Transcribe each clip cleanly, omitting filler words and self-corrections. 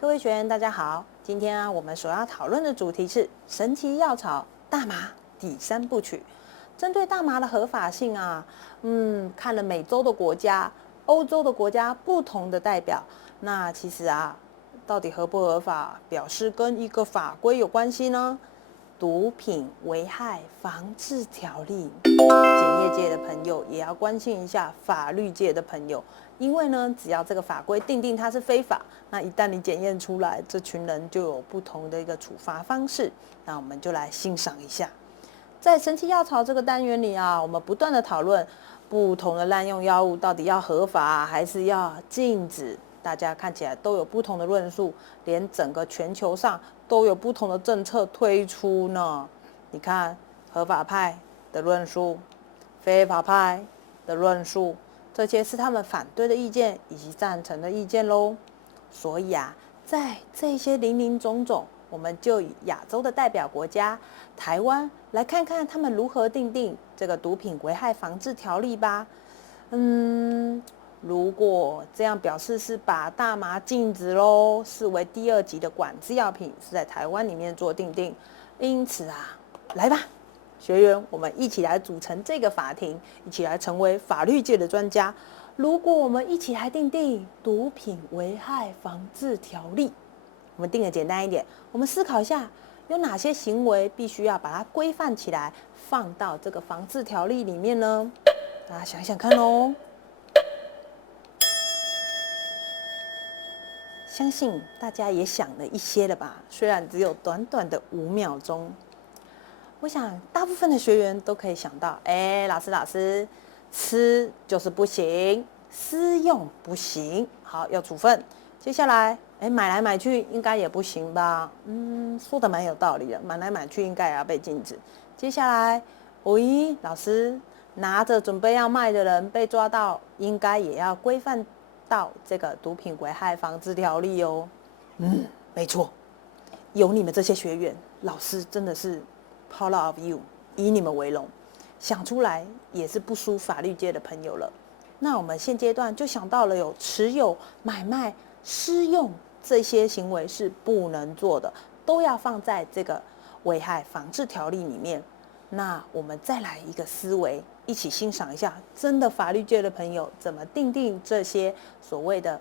各位学员，大家好。今天我们所要讨论的主题是神奇药草大麻第三部曲。针对大麻的合法性看了美洲的国家、欧洲的国家不同的代表。那其实到底合不合法，表示跟一个法规有关系呢？毒品危害防治条例，检业界的朋友也要关心一下法律界的朋友，因为呢，只要这个法规定它是非法，那一旦你检验出来，这群人就有不同的一个处罚方式。那我们就来欣赏一下，在神奇药草这个单元里我们不断的讨论不同的滥用药物到底要合法还是要禁止。大家看起来都有不同的论述，连整个全球上都有不同的政策推出呢。你看合法派的论述、非法派的论述，这些是他们反对的意见以及赞成的意见咯。所以在这些林林总总，我们就以亚洲的代表国家台湾来看看他们如何订定这个毒品危害防治条例吧。如果这样表示是把大麻禁止咯，视为第2级的管制药品，是在台湾里面做订定。因此来吧，学员，我们一起来组成这个法庭，一起来成为法律界的专家。如果我们一起来订定毒品危害防治条例，我们定的简单一点，我们思考一下，有哪些行为必须要把它规范起来，放到这个防治条例里面呢？大家想想看哦。相信大家也想了一些了吧？虽然只有短短的5秒钟，我想大部分的学员都可以想到，老师，吃就是不行，私用不行，好，要处分。接下来，买来买去应该也不行吧？说的蛮有道理的，买来买去应该也要被禁止。接下来，老师，拿着准备要卖的人被抓到，应该也要规范到这个毒品危害防治条例哦。没错，有你们这些学员，老师真的是 proud of you， 以你们为荣，想出来也是不输法律界的朋友了。那我们现阶段就想到了有持有、买卖、施用这些行为是不能做的，都要放在这个危害防治条例里面。那我们再来一个思维，一起欣赏一下真的法律界的朋友怎么订定这些所谓的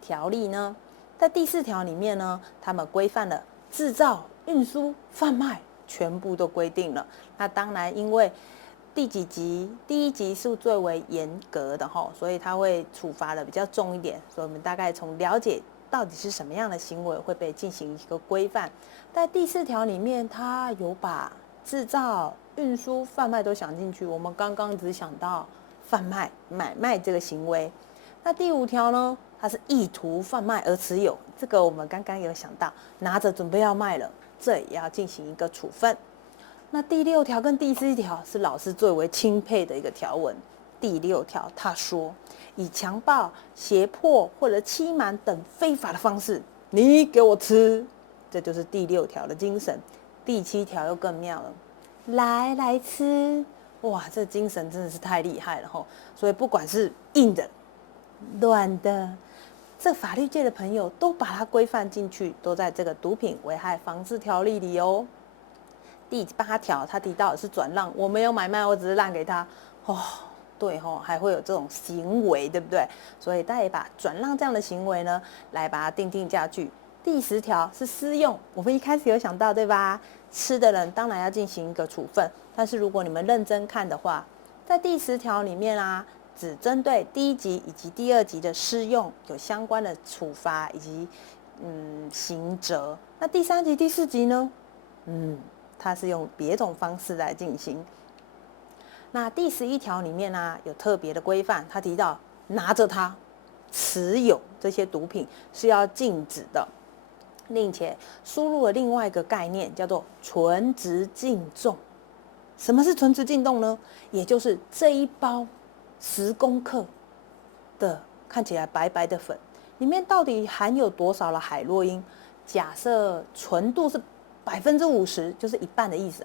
条例呢？在第4条里面呢，他们规范了制造、运输、贩卖，全部都规定了。那当然，因为第几级，第1级是最为严格的所以它会处罚的比较重一点。所以我们大概从了解到底是什么样的行为会被进行一个规范。在第4条里面，它有把制造、运输、贩卖都想进去，我们刚刚只想到贩卖、买卖这个行为。那第5条呢，它是意图贩卖而持有，这个我们刚刚有想到，拿着准备要卖了，这也要进行一个处分。那第6条跟第7条是老师最为钦佩的一个条文。第6条他说，以强暴、胁迫或者欺瞒等非法的方式，你给我吃，这就是第6条的精神。第7条又更妙了，来吃，哇，这精神真的是太厉害了所以不管是硬的、软的，这法律界的朋友都把它规范进去，都在这个毒品危害防治条例里哦。第8条他提到的是转让，我没有买卖，我只是让给他对还会有这种行为，对不对？所以大家也把转让这样的行为呢，来把它定下去。第10条是私用，我们一开始有想到，对吧？吃的人当然要进行一个处分，但是如果你们认真看的话，在第10条里面只针对第1级以及第2级的施用有相关的处罚以及刑责。那第3级、第4级呢？它是用别种方式来进行。那第11条里面有特别的规范，它提到拿着它持有这些毒品是要禁止的，并且输入了另外一个概念，叫做纯质净重。什么是纯质净重呢？也就是这一包10公克的看起来白白的粉，里面到底含有多少的海洛因？假设纯度是50%，就是一半的意思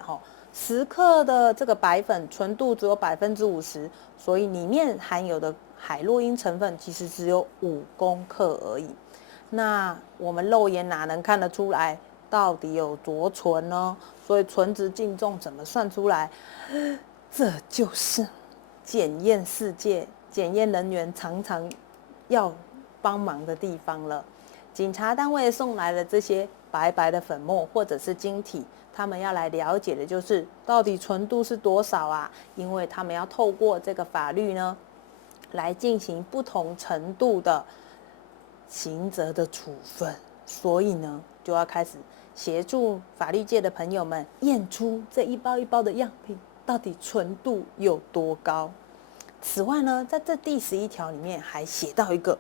10克的这个白粉纯度只有50%，所以里面含有的海洛因成分其实只有5公克而已。那我们肉眼哪能看得出来到底有多纯呢？所以纯质净重怎么算出来？这就是检验世界检验人员常常要帮忙的地方了。警察单位送来的这些白白的粉末或者是晶体，他们要来了解的就是到底纯度是多少啊？因为他们要透过这个法律呢，来进行不同程度的刑责的处分，所以呢，就要开始协助法律界的朋友们验出这一包一包的样品到底纯度有多高。此外呢，在这第11条里面还写到一个，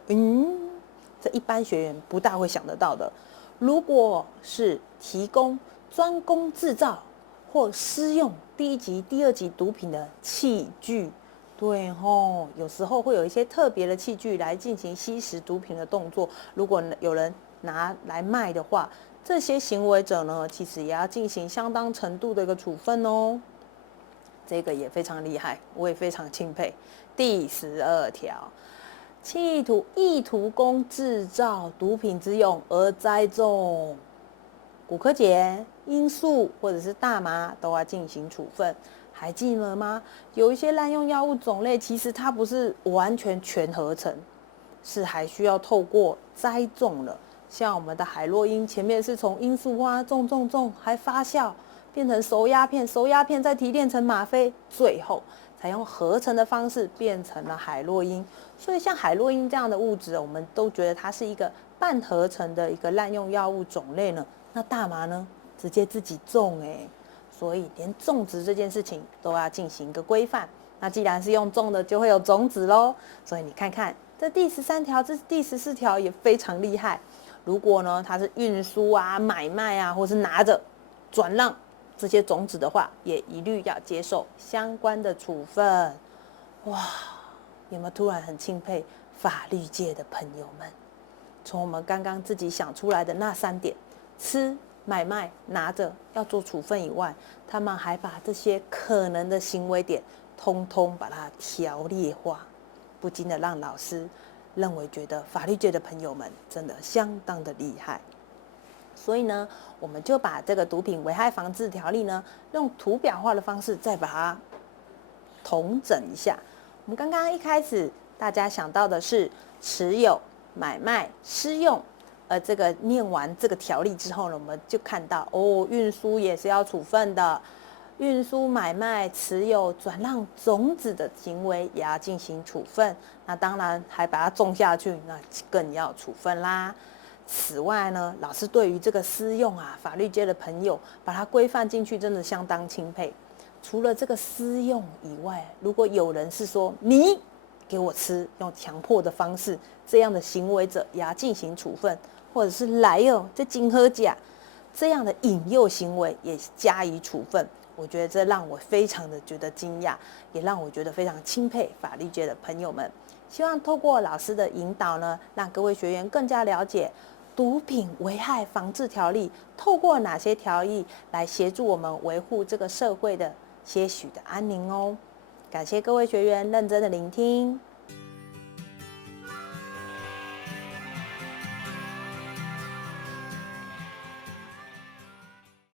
这一般学员不大会想得到的，如果是提供专供制造或施用第1级、第2级毒品的器具，对吼，有时候会有一些特别的器具来进行吸食毒品的动作，如果有人拿来卖的话，这些行为者呢，其实也要进行相当程度的一个处分哦。这个也非常厉害，我也非常钦佩。第12条，意图供制造毒品之用而栽种古柯碱、罂粟或者是大麻，都要进行处分。还记得吗？有一些滥用药物种类，其实它不是完全合成，是还需要透过栽种了。像我们的海洛因，前面是从罂粟花种，还发酵变成熟鸦片，熟鸦片再提炼成吗啡，最后采用合成的方式变成了海洛因。所以像海洛因这样的物质，我们都觉得它是一个半合成的一个滥用药物种类呢。那大麻呢，直接自己种所以连种植这件事情都要进行一个规范。那既然是用种的，就会有种子咯。所以你看看这第13条，这第14条也非常厉害。如果呢它是运输啊、买卖啊，或是拿着转让这些种子的话，也一律要接受相关的处分。哇，有没有突然很钦佩法律界的朋友们？从我们刚刚自己想出来的那3点，吃、买卖、拿着要做处分以外，他们还把这些可能的行为点通通把它条列化，不禁的让老师觉得法律界的朋友们真的相当的厉害。所以呢，我们就把这个毒品危害防治条例呢，用图表化的方式再把它统整一下。我们刚刚一开始大家想到的是持有、买卖、施用，这个念完这个条例之后呢，我们就看到运输也是要处分的，运输、买卖、持有、转让种子的行为也要进行处分。那当然还把它种下去，那更要处分啦。此外呢，老师对于这个私用啊，法律界的朋友把它规范进去，真的相当钦佩。除了这个私用以外，如果有人是说你给我吃，用强迫的方式，这样的行为者也要进行处分，或者是来这金喝假这样的引诱行为也加以处分。我觉得这让我非常的觉得惊讶，也让我觉得非常钦佩法律界的朋友们。希望透过老师的引导呢，让各位学员更加了解毒品危害防治条例透过哪些条例来协助我们维护这个社会的些许的安宁哦。感谢各位学员认真的聆听。